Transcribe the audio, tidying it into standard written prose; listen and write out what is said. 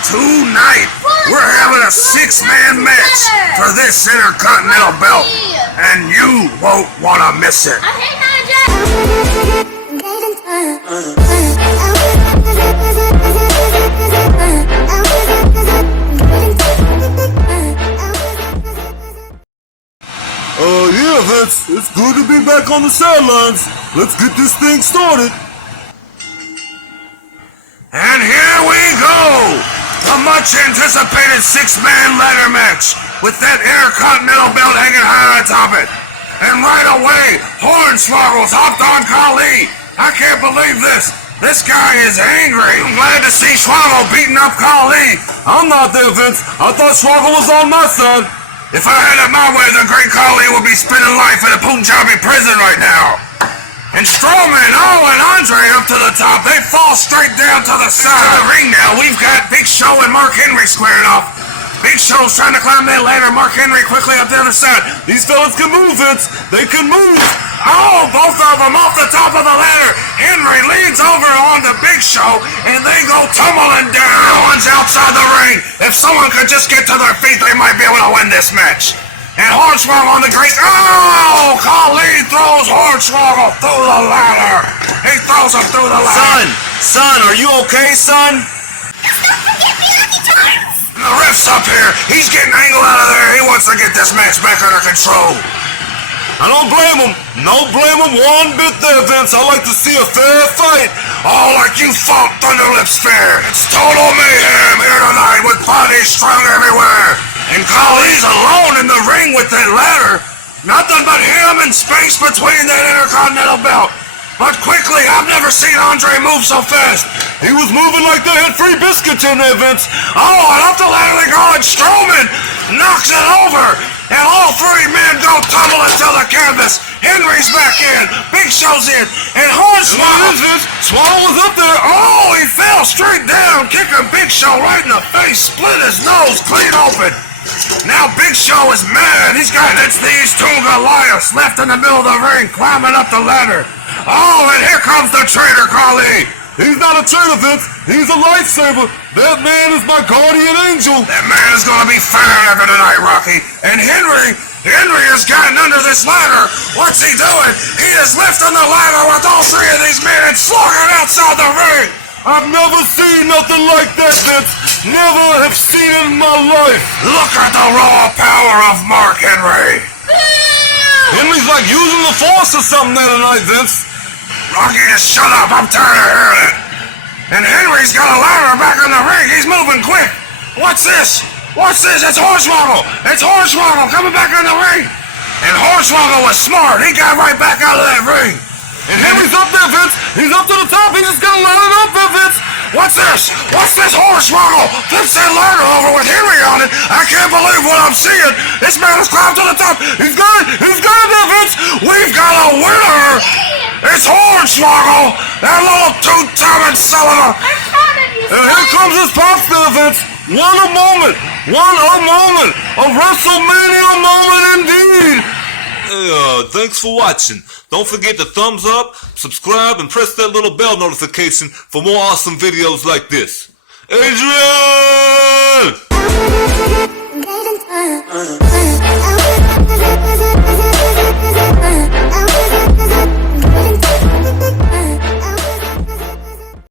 Tonight, we're having a six-man match for this Intercontinental belt, and you won't want to miss it. Yeah, Vince, it's good to be back on the sidelines. Let's get this thing started. And here we go! The much-anticipated six-man ladder match with that Intercontinental belt hanging high atop it. And right away, Hornswoggle's hopped on Khali. I can't believe this. This guy is angry. I'm glad to see Swoggle beating up Khali. I'm not there, Vince. I thought Swoggle was on my side. If I had it my way, the great Khali would be spending life in a Punjabi prison right now. And Strowman, and Andre up to the top. They fall straight down to the side of the ring now. We've got Big Show and Mark Henry squaring off. Big Show's trying to climb that ladder. Mark Henry quickly up the other side. These fellas can move, Vince. They can move. Oh, both of them off the top of the ladder. Henry leans over on the Big Show, and they go tumbling down. No one's outside the ring. If someone could just get to their feet, they might be able to win this match. And Hornswoggle on the great... Oh! Khali throws Hornswoggle through the ladder. He throws him through the ladder. Son, are you okay, son? The ref's up here. He's getting Angle out of there. He wants to get this match back under control. I don't blame him. No blame him one bit there, Vince. I like to see a fair fight. Oh, like you fought Thunderlips fair. It's total mayhem here tonight with bodies strung everywhere. And Khali's alone in the ring with that ladder. Nothing but him and space between that Intercontinental belt. But quickly, I've never seen Andre move so fast. He was moving like they had free biscuits in there, Vince. Oh, and up the ladder they go, and Strowman knocks it over. And all three men go tumbling to the canvas. Henry's back in. Big Show's in. And Hornswoggle. Swoggle was up there. Oh, he fell straight down, kicking Big Show right in the face. Split his nose clean open. Now Big Show is mad. He's got these two Goliaths left in the middle of the ring, climbing up the ladder. Oh, and here comes the traitor, Khali. He's not a traitor, Vince. He's a lifesaver. That man is my guardian angel. That man is going to be fine after tonight, Rocky. And Henry has gotten under this ladder. What's he doing? He is lifting the ladder with all three of these men and slugging outside the ring. I've never seen nothing like that, Vince. Never have seen it in my life. Look at the raw power of Mark Henry. Henry's like using the force or something there tonight, Vince. Rocky, just shut up. I'm tired of hearing it. And Henry's got a ladder back in the ring. He's moving quick. What's this? What's this? It's Hornswoggle. It's Hornswoggle coming back in the ring. And Hornswoggle was smart. He got right back out of that ring. And Henry's up there, Vince. He's up to the top. He's just gonna ladder up there, Vince. What's this? What's this Hornswoggle? Flips that ladder over with Henry on it. I can't believe what I'm seeing. This man has climbed to the top. He's got it. He's got it there, Vince. We've got a winner. It's Hornswoggle. That little two-timing son of a... And here comes his pops there, Vince. What a moment. What a moment. A WrestleMania moment indeed. Thanks for watching. Don't forget to thumbs up, subscribe, and press that little bell notification for more awesome videos like this. Adrian!